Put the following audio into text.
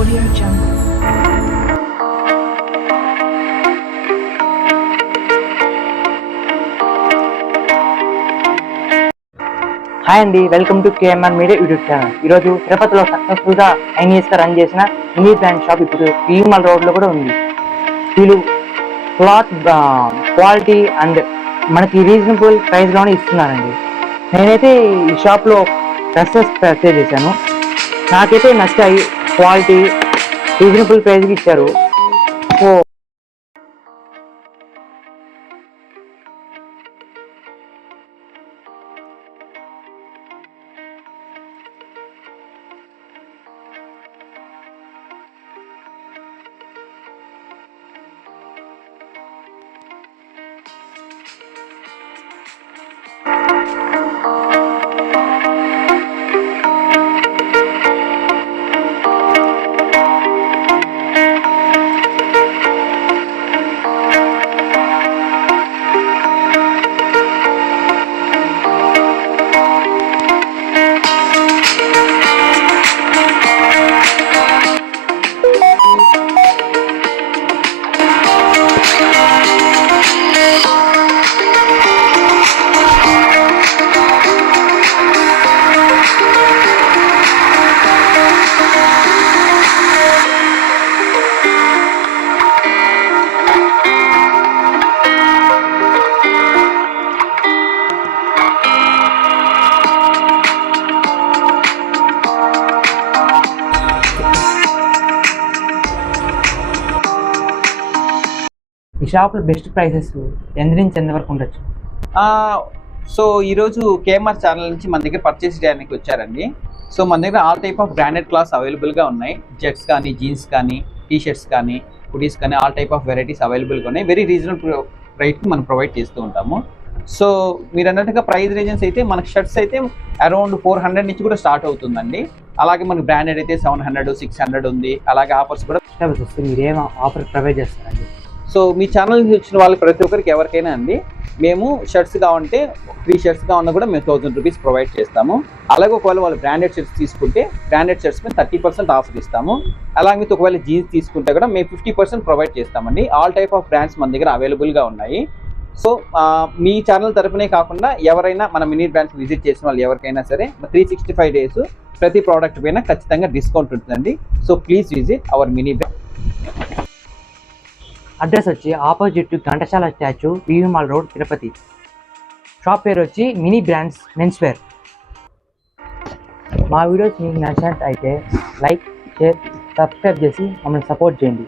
Audio Jungle. Hi అండి, welcome to KMR media YouTube channel. ఈరోజు తిరుపతిలో సక్సెస్ఫుల్గా 9 years రన్ చేసిన మినీ బ్రాండ్ షాప్ ఇప్పుడు పీఎంఆర్ రోడ్లో కూడా ఉంది. వీళ్ళు క్లాత్ క్వాలిటీ అండ్ మనకి రీజనబుల్ ప్రైస్లోనే ఇస్తున్నారండి. నేనైతే ఈ షాప్లో డ్రెస్సెస్ పర్చేజ్ చేశాను. నాకైతే నచ్చాయి. క్వాలిటీ రీజనబుల్ ప్రైస్కి ఇచ్చారు. సో ఈ షాప్లో బెస్ట్ ప్రైసెస్ ఎంత నుంచి ఎంత వరకు ఉండొచ్చు? సో ఈరోజు కేఎంఆర్ ఛానల్ నుంచి మన దగ్గర పర్చేస్ చేయడానికి వచ్చారండి. సో మన దగ్గర all type of branded clothes అవైలబుల్గా ఉన్నాయి. జెట్స్ కానీ, జీన్స్ కానీ, టీషర్ట్స్ కానీ, హుడీస్ కానీ, ఆల్ టైప్ ఆఫ్ వెరైటీస్ అవైలబుల్గా ఉన్నాయి. వెరీ రీజనబుల్ రేట్కి మనం ప్రొవైడ్ చేస్తూ ఉంటాము. సో మీరు అన్నట్టుగా ప్రైస్ రేంజెస్ అయితే మనకు షర్ట్స్ అయితే అరౌండ్ 400 నుంచి కూడా స్టార్ట్ అవుతుందండి. అలాగే మనకు బ్రాండెడ్ అయితే 700, 600 ఉంది. అలాగే ఆఫర్స్ కూడా మీరేం ఆఫర్ ప్రొవైడ్ చేస్తారండి? సో మీ ఛానల్ నుంచి వచ్చిన వాళ్ళకి ప్రతి ఒక్కరికి ఎవరికైనా అండి మేము షర్ట్స్ కావాలంటే 3 షర్ట్స్ కావాలన్నా కూడా మేము 1000 రూపీస్ ప్రొవైడ్ చేస్తాము. అలాగే ఒకవేళ వాళ్ళు బ్రాండెడ్ షర్ట్స్ తీసుకుంటే బ్రాండెడ్ షర్ట్స్ మీద 30% ఆఫర్ ఇస్తాము. అలాగే ఒకవేళ జీన్స్ తీసుకుంటే కూడా మేము 50% ప్రొవైడ్ చేస్తామండి. ఆల్ టైప్ ఆఫ్ బ్రాండ్స్ మన దగ్గర అవైలబుల్గా ఉన్నాయి. సో మీ ఛానల్ తరపునే కాకుండా ఎవరైనా మన మినీ బ్రాండ్స్ విజిట్ చేసిన వాళ్ళు ఎవరికైనా సరే 365 days ప్రతి ప్రోడక్ట్ పైన ఖచ్చితంగా డిస్కౌంట్ ఉంటుందండి. So please visit our mini brand. Address వచ్చి opposite Ghantasala statue, PMR road, Tirupati. Shop పేరు వచ్చి మినీ బ్రాండ్స్ మెన్స్ వేర్. మా వీడియోస్ మీకు నచ్చినట్టు అయితే లైక్, షేర్, సబ్స్క్రైబ్ చేసి మమ్మల్ని సపోర్ట్ చేయండి.